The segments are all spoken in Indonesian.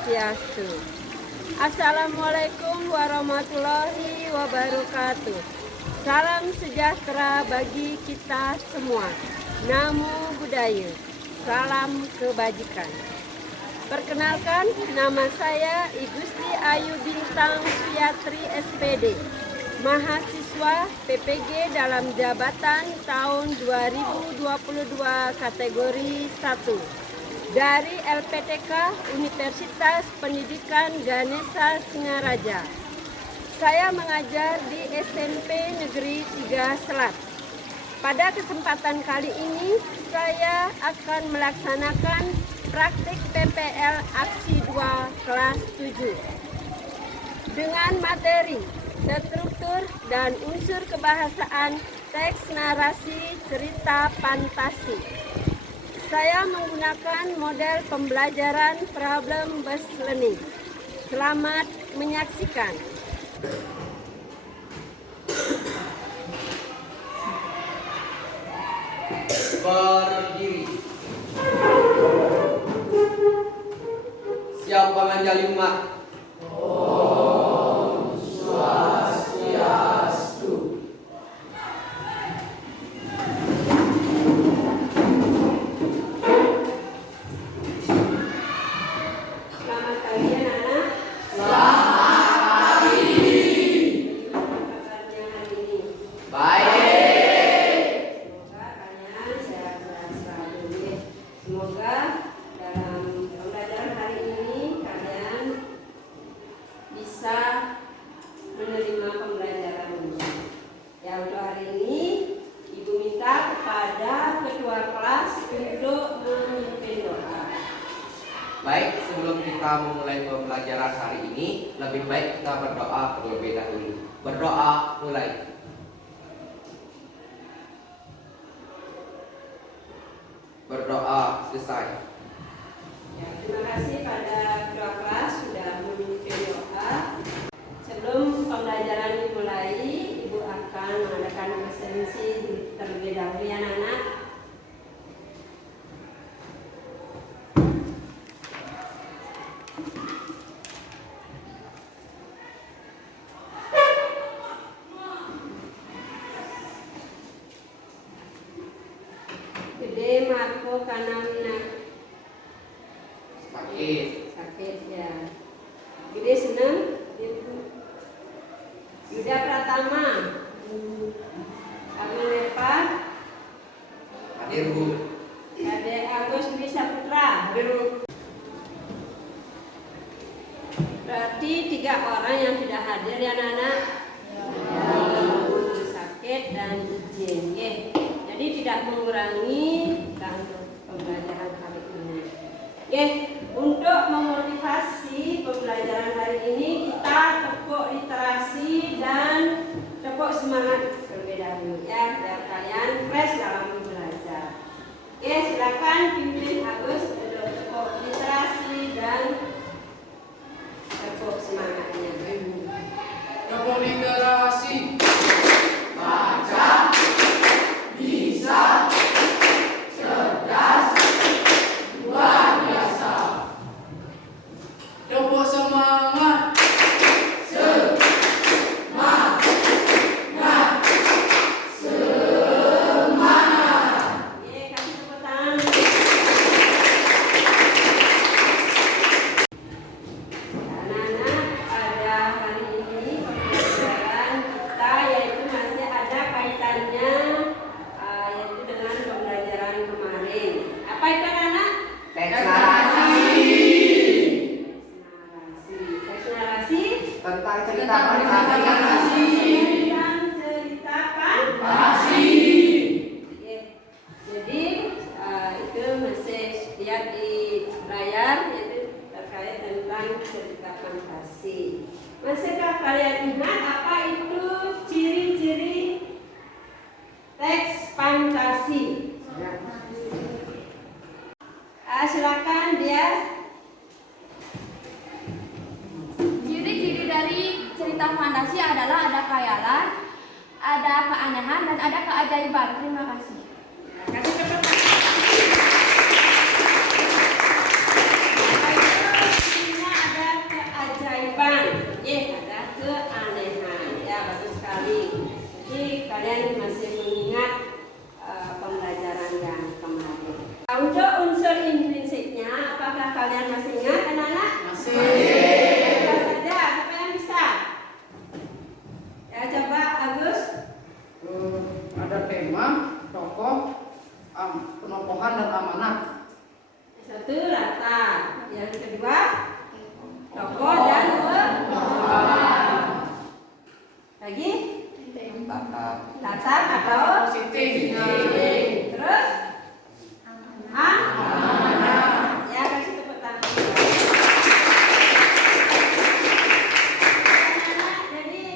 Swastiastu. Assalamualaikum warahmatullahi wabarakatuh. Salam sejahtera bagi kita semua. Namo Buddhaya. Salam kebajikan. Perkenalkan, nama saya I Gusti Ayu Bintang Suyatri SPD, mahasiswa PPG dalam jabatan tahun 2022 kategori 1 dari LPTK Universitas Pendidikan Ganesha Singaraja. Saya mengajar di SMP Negeri 3 Selat. Pada kesempatan kali ini, saya akan melaksanakan praktik PPL Aksi 2 kelas 7 dengan materi, struktur, dan unsur kebahasaan teks narasi cerita fantasi. Saya menggunakan model pembelajaran problem based learning. Selamat menyaksikan. Berdiri. Siapa menjadi umat? Om Swastiastu. Selamat pagi anak-anak. Selamat pagi. Kabarnya hari ini. Baik. Semoga kalian sehat-sehat selalu. Semoga dalam pembelajaran hari ini kalian bisa menerima pembelajaran ini. Ya, untuk hari ini Ibu minta kepada ketua kelas untuk memimpin doa. Baik, sebelum kita memulai pembelajaran hari ini, lebih baik kita berdoa terlebih dahulu. Berdoa mulai. Berdoa selesai. Ya, terima kasih pada ketua kelas sudah memimpin doa. Sebelum pembelajaran dimulai, Ibu akan mengadakan presensi terlebih dahulu ya anak-anak. Gede Marco Kanamina sakit ya. Gede seneng. Yuda Pratama Agunepa Hadir, Bu. Ade Agus Dwi Saputra. Hadir, Bu. Berarti 3 orang yang tidak hadir ya anak-anak. Sakit dan izin. Oke. Jadi tidak mengurangi untuk pembelajaran hari ini. Oke, untuk memotivasi pembelajaran hari ini kita tepuk literasi dan tepuk semangat terlebih dahulu ya, biar kalian fresh dalam belajar. Oke, silakan pimpin Agus untuk tepuk literasi dan tepuk semangatnya. Tepuk literasi. Baca, bisa, cerdas, luar biasa. Tepuk semangat. Semangat. Semangat. Oke, kasih tepuk tangan. Anak-anak, pada hari ini pembelajaran kita yaitu masih ada kaitannya yaitu dengan pembelajaran kemarin. Apa itu anak-anak? Teks narasi. Teks narasi Tentang cerita fantasi. tentang cerita fantasi. Oke. Jadi itu masih lihat di layar yaitu terkait tentang cerita fantasi. Masihkah kalian ingat apa itu ciri-ciri teks fantasi? Silakan dia. Ciri-ciri dari cerita fantasi adalah ada khayalan, ada keanehan, dan ada keajaiban. Terima kasih. Kasih tepuk tangan. kalian masih ingat anak-anak? Masih. Coba saja, siapa yang bisa? Ya coba Agus. Ada tema, tokoh, penokohan dan amanat. Satu latar, yang kedua tokoh dan lagi latar atau Positif. terus ya kasih tepuk tangan. Jadi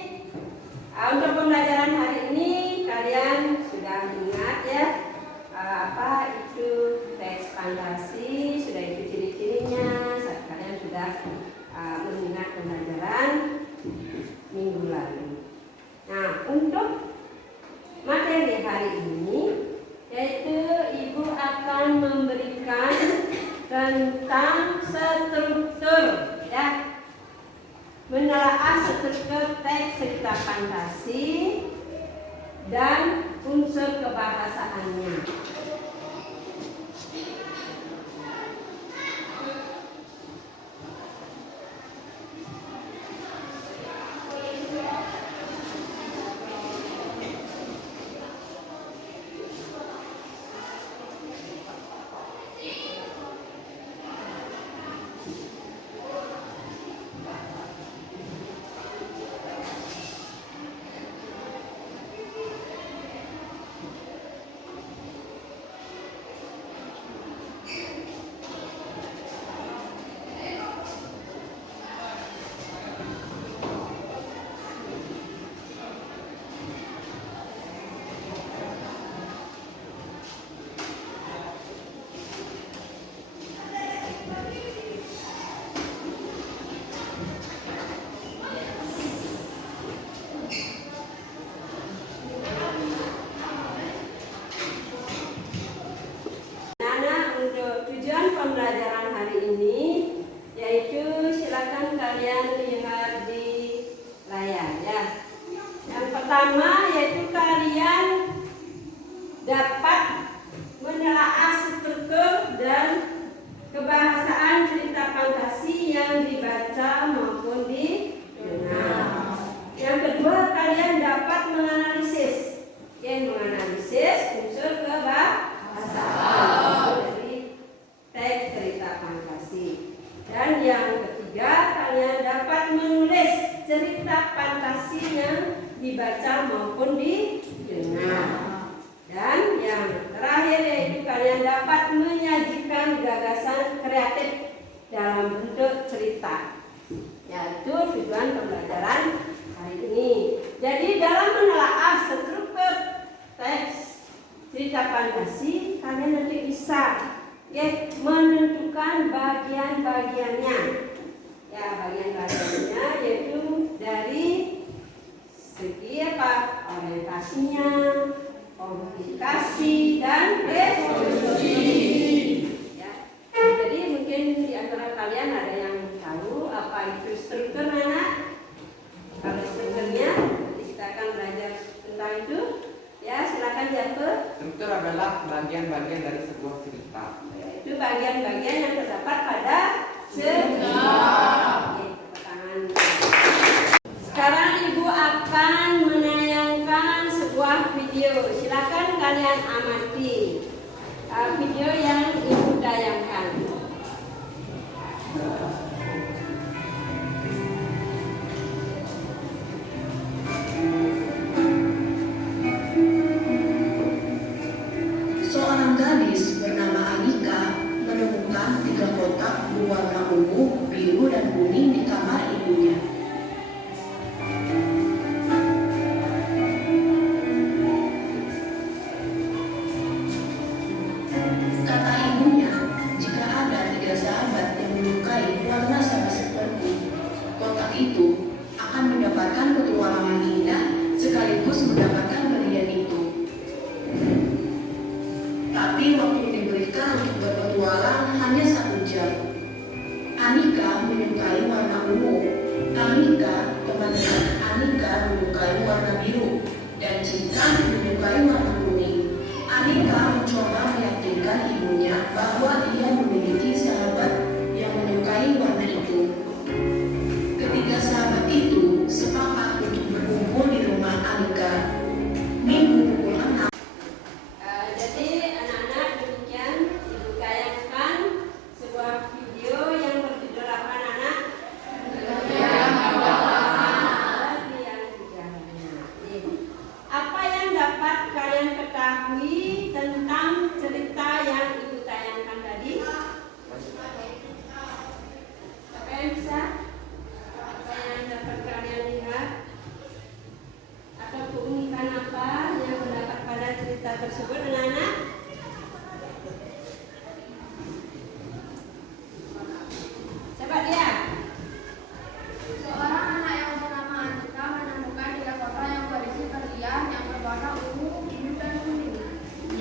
untuk pembelajaran hari ini kalian sudah ingat ya apa itu teks fantasi, sudah itu ciri-cirinya, kalian sudah mengingat pembelajaran minggu lalu. Nah, untuk materi hari ini yaitu Ibu akan memberikan tentang struktur ya, menelaah struktur teks cerita fantasi dan unsur kebahasaannya. Pembelajaran hari ini yaitu silakan kalian lihat di layar ya. Yang pertama yaitu kalian dapat menelaah struktur dan kebahasaan cerita fantasi yang dibaca maupun didengar. Yang kedua kalian dapat menganalisis, menganalisis unsur kebahasaan teks cerita fantasi. Dan yang ketiga kalian dapat menulis cerita fantasi yang dibaca maupun didengar. Dan yang terakhir yaitu kalian dapat menyajikan gagasan kreatif dalam bentuk cerita. Yaitu tujuan pembelajaran hari ini. Jadi dalam menelaah struktur teks cerita fantasi kalian nanti bisa menentukan bagian-bagiannya. Ya, bagian-bagiannya yaitu dari segi orientasinya, komunikasi dan resolusi. Ya. Jadi mungkin di antara kalian ada yang tahu apa itu struktur anak? Kalau strukturnya nanti kita akan belajar tentang itu. Ya, silakan jawab. Struktur adalah bagian-bagian dari sebuah cerita. Itu bagian-bagian yang terdapat pada cerita. Sekarang Ibu akan menayangkan sebuah video. Silakan kalian amati video yang Ibu tayangkan. Seorang gadis bernama Anika menemukan 3 kotak berwarna ungu, biru, dan kuning di kamar ibunya. Kata ibunya, jika ada 3 sahabat yang menyukai warna sama seperti kotak itu, akan mendapatkan petualangan indah sekaligus mendapatkan berlian itu. Tapi waktu diberikan untuk berpetualang hanya 1 jam. Anika menyukai warna ungu. Teman-teman Anika menyukai warna biru. Dan Cinta menyukai warna kuning. Anika mencoba meyakinkan ibunya bahwa ia memiliki sahabat yang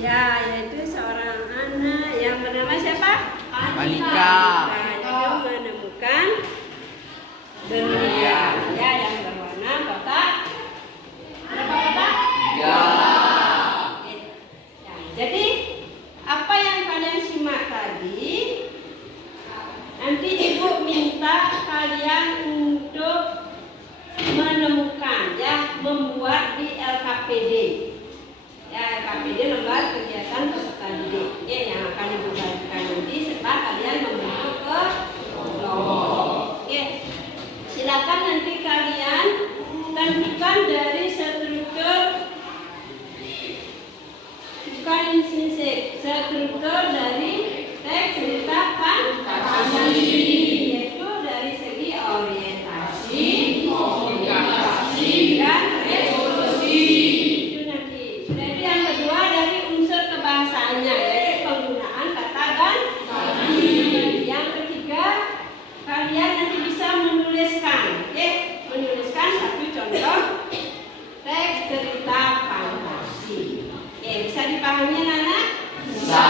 Ya, yaitu seorang anak yang bernama siapa? Anika. Dia menemukan berlian ya yang berwarna kotak. Berapa kotak? Ya. Oke. Ya, jadi apa yang kalian simak tadi? Nanti ibu minta kalian untuk menemukan ya, membuat di LKPD. Ya, LKPD lembar kegiatan peserta didik yang akan ibu bagikan nanti setelah kalian membentuk ke kelompok. Oke, silakan nanti kalian tentukan dari struktur, bukan sisik, struktur dari teks cerita fantasi, yaitu dari segi orientasi, komunikasi, dan resolusi. Itu nanti. Sudah itu yang kedua dari unsur kebahasaannya, yaitu penggunaan kata dan bagi. Yang ketiga, kalian nanti bisa menuliskan, menuliskan satu contoh teks cerita fantasi. Bisa dipahami anak-anak? Bisa.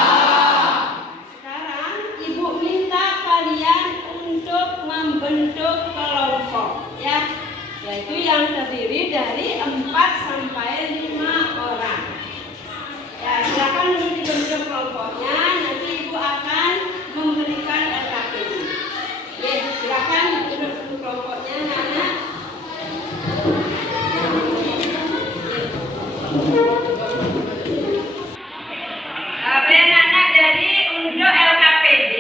Sekarang ibu minta kalian untuk membentuk kelompok ya, yaitu yang terdiri dari 4 sampai 5 orang. Ya, silakan untuk dibentuk kelompoknya. Nanti ibu akan memberikan LKPD. Ya, silakan bentuk kelompoknya anak-anak. Anak-anak, jadi untuk LKPD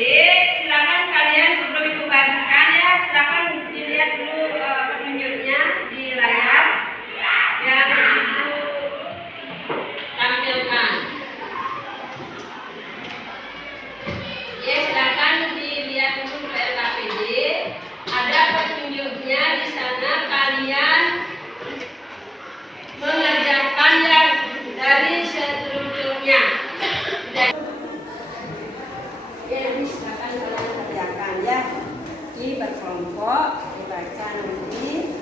silakan kalian sebelum ibu bagikan ya, silakan dilihat dulu petunjuknya di layar yang ibu tampilkan. Ya, silakan dilihat dulu ke LKPD. Ada petunjuknya di sana, kalian mengerjakan yang dari strukturnya. Ya, nanti silakan kalian kerjakan ya di berkelompok, dibaca nanti.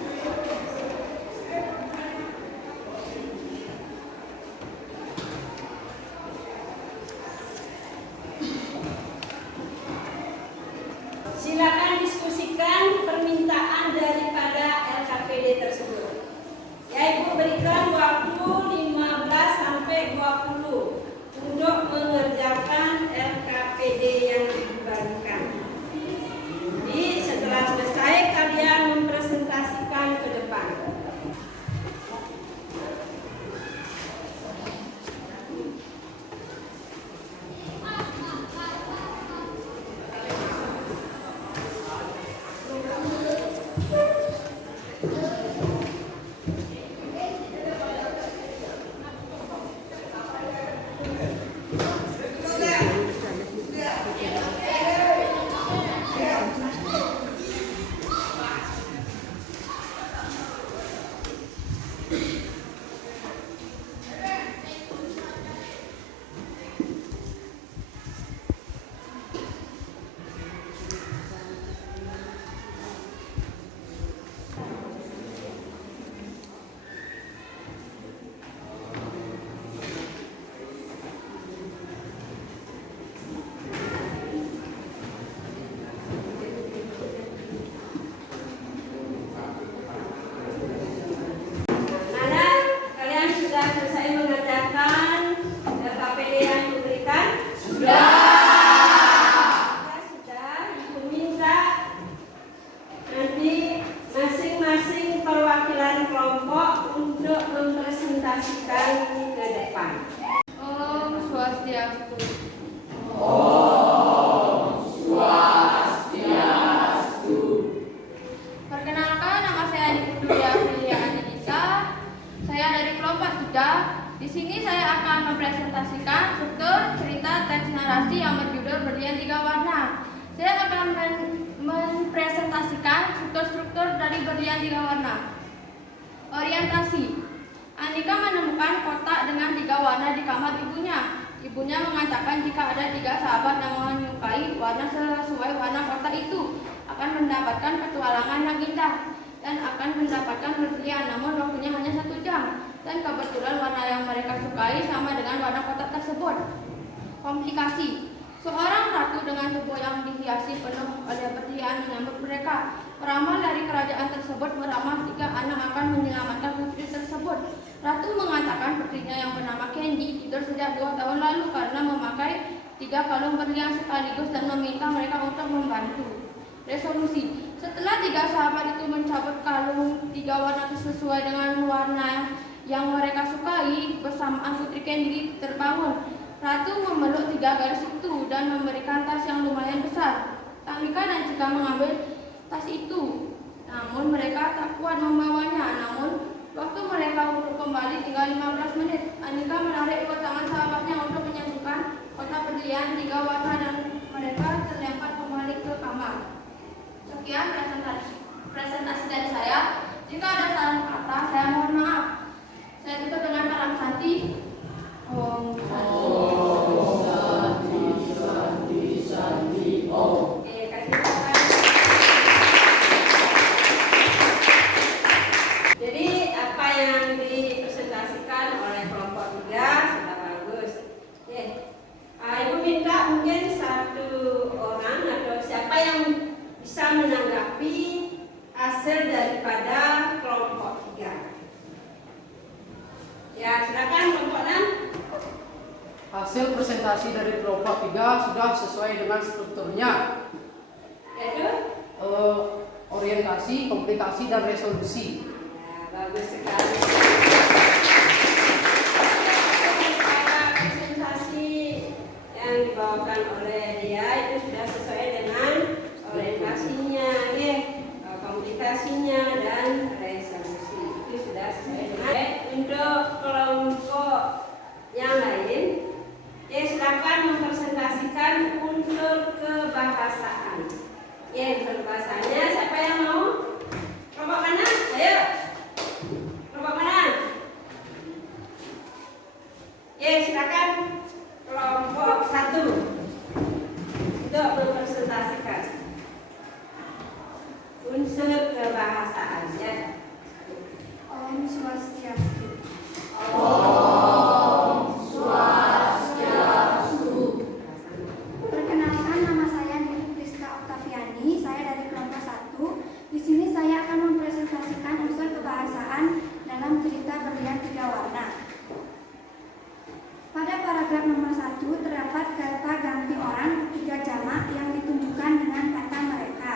Silakan diskusikan permintaan daripada LKPD tersebut. Ya, ibu berikan waktu 15 sampai 20 untuk mengerjakan LKPD yang dibagikan. Jadi setelah selesai kalian mempresentasikan ke depan. mempresentasikan struktur cerita teks narasi yang berjudul Berlian Tiga Warna. Saya akan mempresentasikan struktur-struktur dari Berlian Tiga Warna. Orientasi. Anika menemukan kotak dengan 3 warna di kamar ibunya. Ibunya mengatakan jika ada 3 sahabat yang menyukai warna sesuai warna kotak itu akan mendapatkan petualangan yang indah dan akan mendapatkan berlian, namun waktunya hanya 1 jam. dan kebetulan warna yang mereka sukai sama dengan warna kotak tersebut. Komplikasi. Seorang ratu dengan tubuh yang dihiasi penuh oleh perhiasan menyambut mereka. Peramal dari kerajaan tersebut meramal 3 anak akan menyelamatkan putri tersebut. Ratu mengatakan putrinya yang bernama Candy tidur sejak 2 tahun lalu karena memakai 3 kalung berlian sekaligus dan meminta mereka untuk membantu. Resolusi. Setelah 3 sahabat itu mencabut kalung 3 warna sesuai dengan warna yang mereka sukai, bersamaan putri Candy terbangun. Ratu memeluk 3 gadis itu dan memberikan tas yang lumayan besar. Tamika dan Cika mengambil tas itu, namun mereka tak kuat membawanya. Namun waktu mereka untuk kembali tinggal 15 menit. Anika menarik ekor tangan sahabatnya untuk menyembuhkan kotak berlian 3 warna dan mereka terlempar kembali ke kamar. Sekian presentasi dari saya. Jika ada salah kata, saya mohon maaf. Saya tutup dengan Param Santi. Om Santi. Oke, kasih tangan. Jadi apa yang dipresentasikan oleh kelompok 3 sudah bagus. Oke. Ibu minta mungkin 1 orang atau siapa yang bisa menanggapi hasil daripada kelompok 3. Ya, silakan kelompok 6. Hasil presentasi dari kelompok 3 sudah sesuai dengan strukturnya. Yaitu? Orientasi, komplikasi, dan resolusi. Ya, bagus sekali. Presentasi yang dibawakan oleh dia itu sudah sesuai dengan orientasinya, ya, komplikasinya, dan resolusi. Itu sudah sesuai dengan. Untuk kelompok yang lain, silakan mempresentasikan unsur kebahasaan. Unsur bahasanya siapa yang mau? Kelompok mana? Ayo. Kelompok mana? Silakan kelompok 1 untuk mempresentasikan unsur kebahasaan. Om Swastiastu. Perkenalkan, nama saya Nini Priska Oktaviani. Saya dari kelompok 1. Di sini saya akan mempresentasikan unsur kebahasaan dalam cerita berlian 3 warna. Pada paragraf nomor 1 terdapat kata ganti orang 3 jamak yang ditunjukkan dengan kata mereka.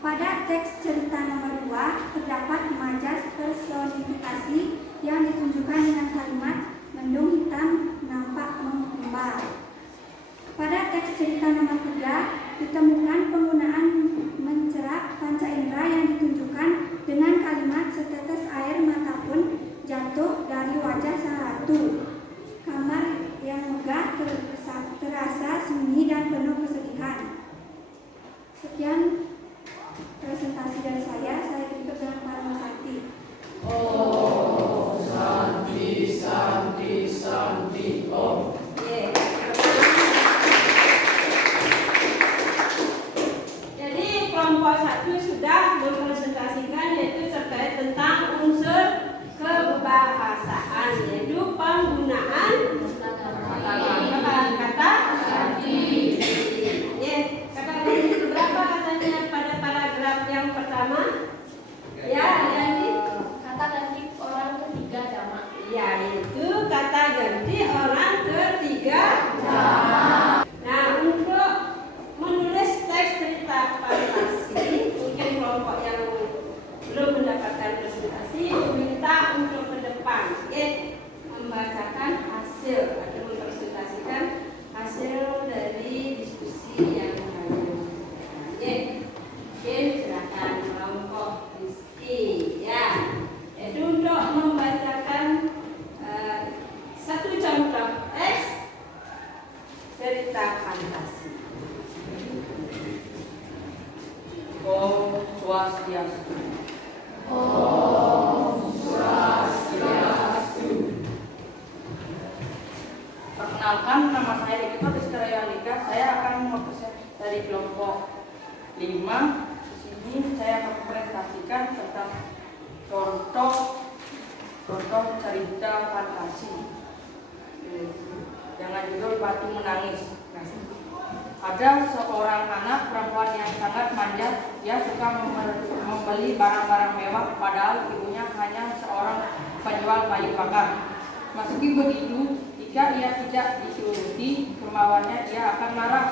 Pada teks cerita nomor 2 terdapat majas personifikasi yang ditunjukkan dengan kalimat mendung hitam nampak mengembang. Pada teks cerita nomor 3 ditemukan penggunaan mencerak panca indera yang ditunjukkan dengan kalimat setetes air mata pun jatuh dari wajah sang ratu. Kamar yang megah terasa sunyi dan penuh kesedihan. Sekian presentasi dari saya tutup dengan Param Santi. Om Santi, Santi, Santi, Om. Jadi kelompok 1 sudah mempresentasikan yaitu terkait tentang unsur kebahasaan, yaitu penggunaan kata ganti. Kata ganti berapa katanya pada paragraf yang pertama? Yani Kata ganti orang ketiga jamak. yaitu kata ganti orang ketiga jamak. Nah, untuk menulis teks cerita fantasi, mungkin kelompok yang belum mendapatkan presentasi meminta untuk ke depan, membacakan hasil atau mempresentasikan hasil dari diskusi yang lain. Silakan kelompok Rizky, Itu untuk membacakan 1 contoh teks cerita fantasi. Om Swastiastu. Perkenalkan, nama saya Rika Rizkarayalika. Saya akan mempresentasikan dari kelompok 5. Di sini saya akan mempresentasikan tentang contoh contoh cerita fantasi dengan judul Batu Menangis. Ada seorang anak perempuan yang sangat manja. Dia suka membeli barang-barang mewah, padahal ibunya hanya seorang penjual kayu bakar. Meski begitu, jika ia tidak dituruti kemauannya, dia akan marah.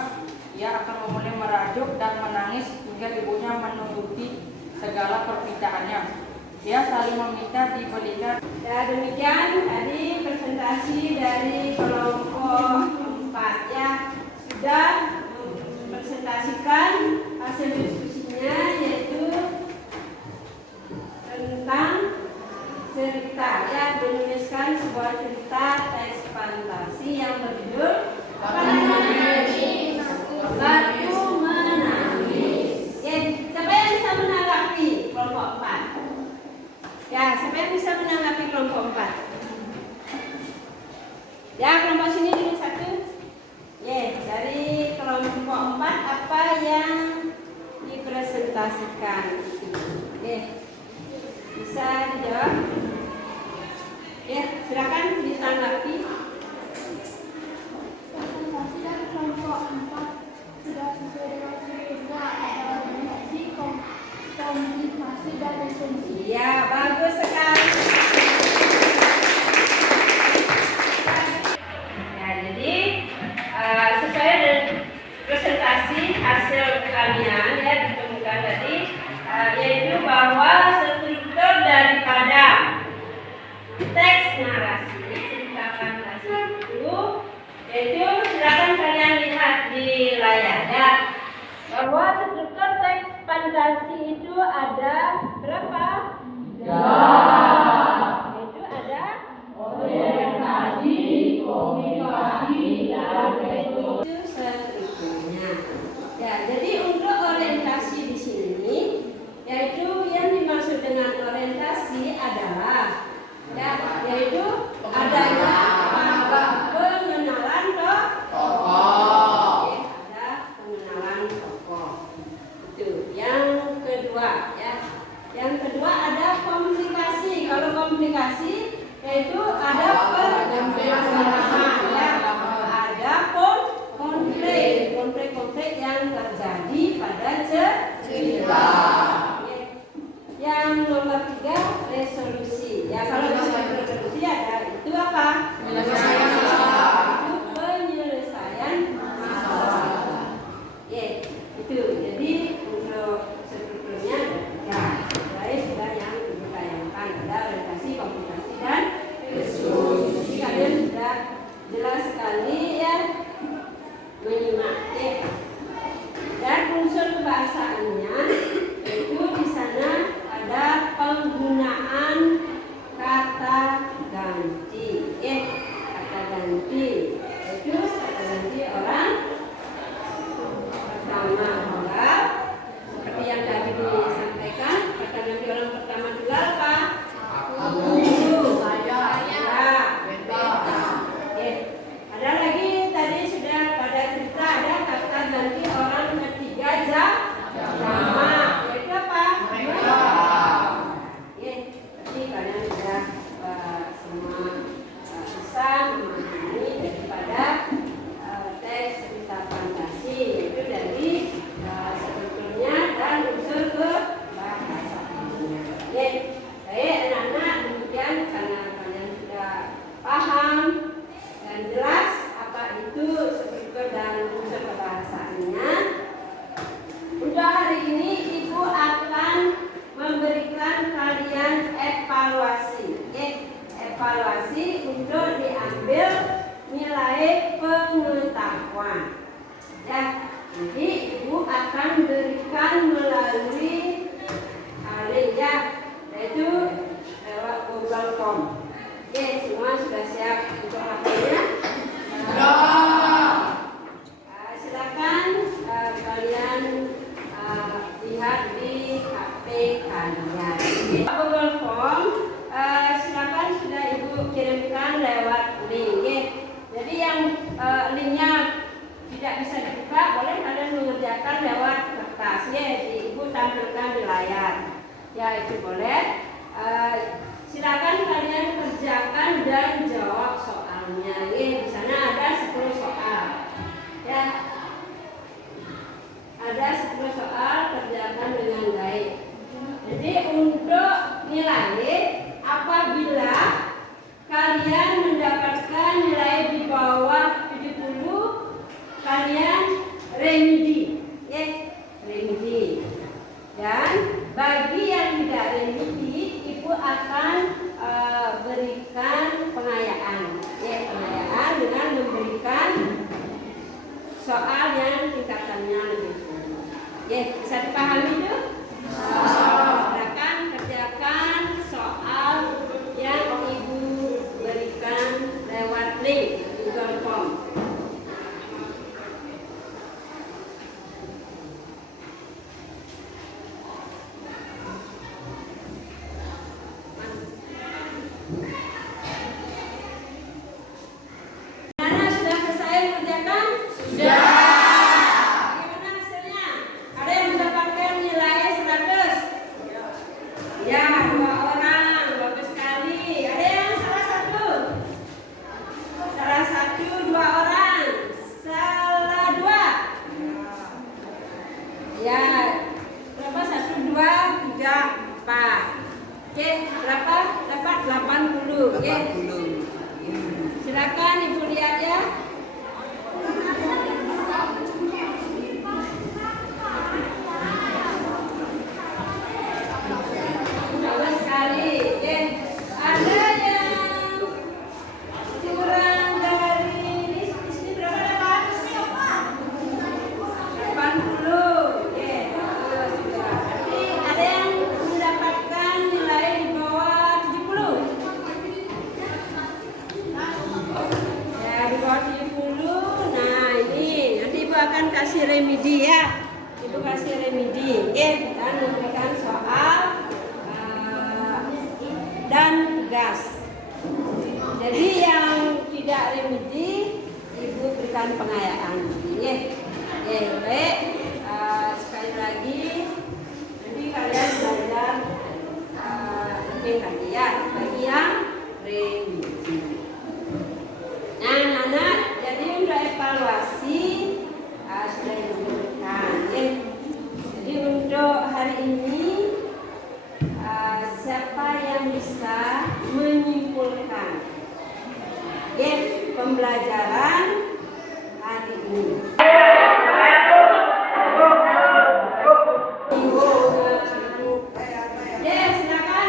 Ia akan memulai merajuk dan menangis hingga ibunya menuruti segala permintaannya. Dia selalu meminta dibelikan. Ya, demikian tadi presentasi dari kelompok 4 ya. Sudah presentasikan hasil diskusinya, yaitu tentang cerita ya, menuliskan sebuah cerita teks fantasi yang berjudul Batu Menangis. Ya, siapa yang bisa menanggapi kelompok 4? Ya, siapa yang bisa menanggapi kelompok 4? Ya, kelompok sini dulu satu. Ya, dari kelompok 4 apa yang dipresentasikan itu? Bisa dijawab? Ya, silakan ditanggapi. Presentasi dari kelompok 4 sudah sesuai dengan strukturnya, ada organisasi, komunikasi, dan esensi. Ya, bagus sekali. Ya, jadi sesuai dengan presentasi hasil kalian ya ditemukan tadi, yaitu bahwa struktur daripada teks narasi cerita fantasi itu, yaitu silakan kalian lihat di layar ya, bahwa struktur teks fantasi itu ada berapa? Itu ada orientasi, komunikasi, dan itu strukturnya. Ya, jadi untuk orientasi di sini, yaitu yang dimaksud dengan orientasi adalah ya, yaitu adanya pengenalan tokoh. Ada pengenalan tokoh. Itu yang kedua ya. Yang kedua ada komunikasi. Kalau komunikasi yaitu ada permasalahan ya. Ada konflik yang terjadi pada cerita. Yang nomor 3 resolusi. Ya, kalau resolusi ada itu apa? Itu penyelesaian masalah. Ya, itu. Jadi untuk strukturnya ya, dari sudah yang ditayangkan ada orientasi, komunikasi, dan resolusi. Jadi kalian sudah jelas sekali ya menyimak ya. Dan unsur kebahasaannya itu di sana ada penggunaan kata ganti ya, kata ganti itu kata ganti orang pertama tunggal, seperti yang tadi disampaikan. Kata ganti orang pertama tunggal apa? Saya, beta. Ya. Ada lagi tadi sudah pada cerita ada kata ganti orang ketiga jamak, yaitu apa? Ya, jadi kalian sudah semua bisa memahami daripada teks cerita fantasi, yaitu dari strukturnya dan unsur kebahasaannya. Ya, baik anak-anak, demikian karena kalian sudah paham dan jelas apa itu struktur dan unsur kebahasaannya. Untuk hari ini Ibu akan memberikan kalian evaluasi. Evaluasi untuk diambil nilai pengetahuan. Ya, jadi Ibu akan berikan melalui link ya, yaitu lewat Google Form. Oke, semua sudah siap untuk hafalnya? Silakan kalian lihat di HP kalian. Google Form silakan sudah Ibu kirimkan lewat link. Jadi yang linknya tidak bisa dibuka, boleh kalian mengerjakan lewat kertas. Ibu tampilkan di layar. Ya, itu boleh. Silakan kalian kerjakan dan jawab soalnya. Di sana ada 10 soal. Ya. Ada 10 soal, kerjakan dengan baik. Jadi untuk nilai, apabila kalian mendapatkan nilai di bawah 70, kalian remedi. Ya, remedi. Dan bagi yang tidak remedi, Ibu akan berikan pengayaan. Ya, pengayaan dengan memberikan soal yang tingkatannya lebih tinggi. Ya, bisa dipahami itu? Silakan kerjakan soal yang Ibu berikan lewat link Google Form. Silakan Ibu lihat ya. Bagus sekali. Ada yang kurang dari ini berapa dapat? 80. Berarti ada yang mendapatkan nilai di bawah 70. Ya, di bawah 70. Nah, ini nanti Ibu akan kasih remedi ya. Ibu kasih remedi, dan memberikan soal dan tugas. Jadi yang tidak remedi, Ibu berikan pengayaan. Baik. Sekali lagi, nanti kalian belajar lebih lagi ya bagi yang remedi. Nah, anak-anak, jadi untuk evaluasi sudah diberikan. Jadi untuk hari ini, siapa yang bisa menyimpulkan pembelajaran hari ini? Silakan.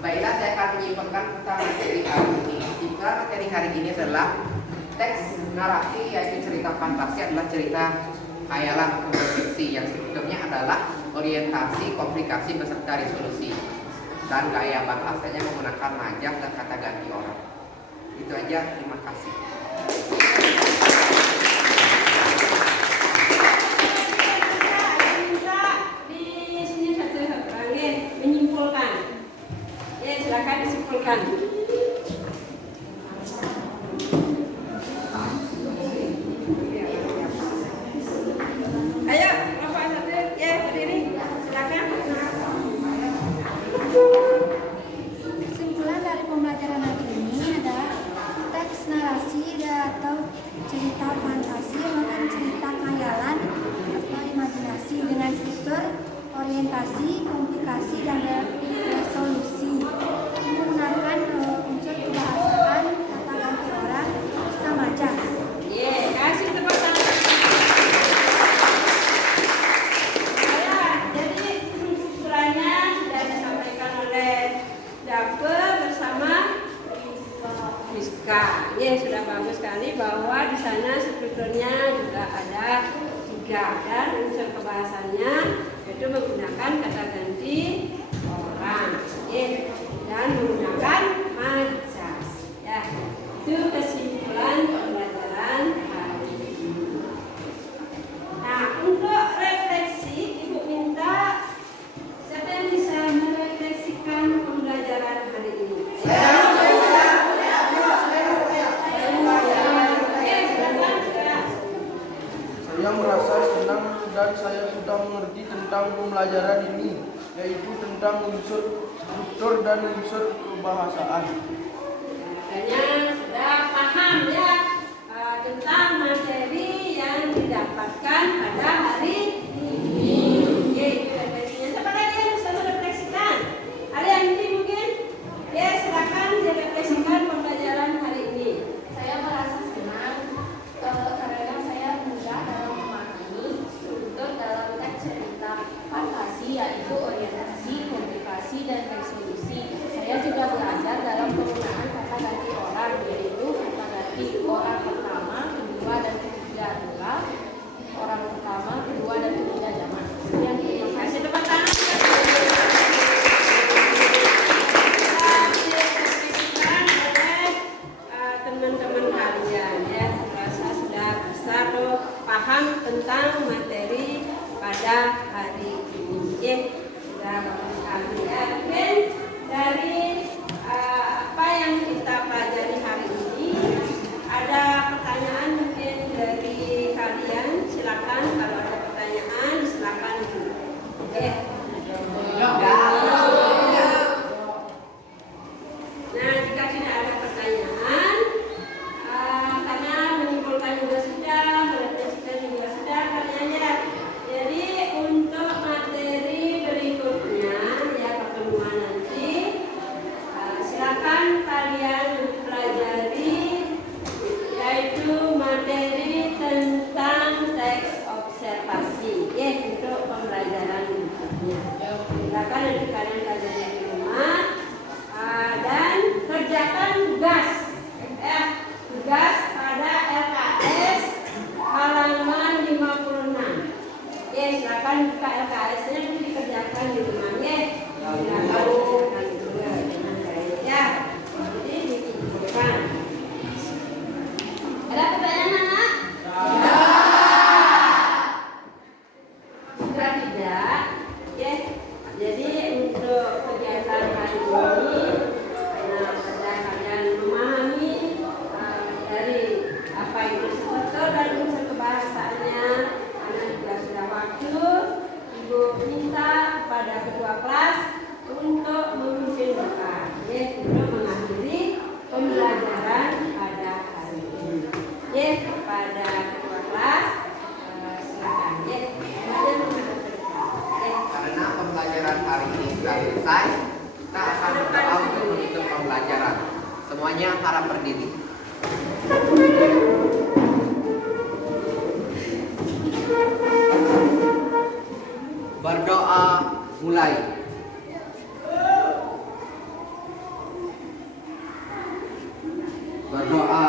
Baiklah, saya akan menyimpulkan tentang materi hari ini. Jika materi hari ini adalah teks narasi, yaitu cerita fantasi adalah cerita khayalan atau fiksi, yang sebetulnya adalah orientasi, komplikasi beserta resolusi, dan gaya bahasanya menggunakan majas dan kata ganti orang. Itu aja, terima kasih. Di sini satu orang menyimpulkan. Silakan disimpulkan. Ayo, Bapak satu berdiri. Silakan. Kesimpulan dari pembelajaran hari ini adalah teks narasi atau cerita fantasi merupakan cerita khayalan atau imajinasi dengan struktur, orientasi, komplikasi, dan resolusi. Menggunakan unsur kebahasaan, kata ganti orang, serta majas. Kasih tepuk tangan. Jadi kesimpulannya sudah disampaikan oleh Dape bersama Rizka. Sudah bagus sekali bahwa di sana strukturnya juga ada 3 dan unsur kebahasannya yaitu menggunakan kata ganti orang dan menggunakan majas. Itu kesimpulan pembelajaran hari ini. Nah, untuk refleksi, Ibu minta siapa yang bisa merefleksikan pembelajaran hari ini? Saya merasa senang dan saya sudah mengerti tentang pembelajaran ini, yaitu tentang unsur struktur dan unsur kebahasaan. Makanya sudah paham ya tentang materi yang didapatkan pada hari ini. Oke, itu refleksinya. Siapa lagi yang bisa merefleksikan? Ada yang ini mungkin? Ya, silakan direfleksikan pembelajaran hari ini. Saya merasa senang karena saya mudah dalam memahami struktur dalam teks cerita fantasi, yaitu orientasi, komplikasi, dan resolusi. Saya juga belajar dalam penggunaan kata ganti orang, yaitu kata ganti orang pertama, kedua, dan ketiga adalah orang pertama, kedua, dan ketiga jamak. Yang Terima kasih tepuk tangan. Direfleksikan oleh teman-teman kalian ya. Saya rasa sudah bisa paham tentang materi pada hari ini. Ya, sudah bagus sekali ya. Mungkin dari apa yang kita pelajari hari ini ada pertanyaan mungkin dari kalian. Silakan kalau ada pertanyaan silakan. Oke. Nah, jika tidak ada pertanyaan, karena menyimpulkan juga sudah, merefleksikan juga sudah pertanyaannya. Jadi untuk materi berikutnya ya pertemuan nanti, silakan kalian pelajari yaitu materi tentang teks observasi ya untuk pembelajaran berikutnya. Silakan nanti kalian pelajari di rumah. Dan kerjakan tugas pada LKS halaman 56. Ya, silakan buka LKS-nya dikerjakan di rumahnya. Silakan kerjakan juga dengan baik ya. Jadi dikumpulkan. Ada pertanyaan anak? Sudah tidak? Ya. Jadi untuk kegiatan hari ini pada kalian memahami dari apa itu struktur dan unsur kebahasaannya. Anak juga sudah waktu. Ibu minta kepada ketua kelas untuk memimpin doa ya, untuk mengakhiri pembelajaran pada hari ini. Ya, kepada ketua kelas silakan ya. Karena pembelajaran hari ini sudah selesai, kita akan berdoa untuk menutup pembelajaran. Semuanya harap berdiri. Berdoa mulai. Berdoa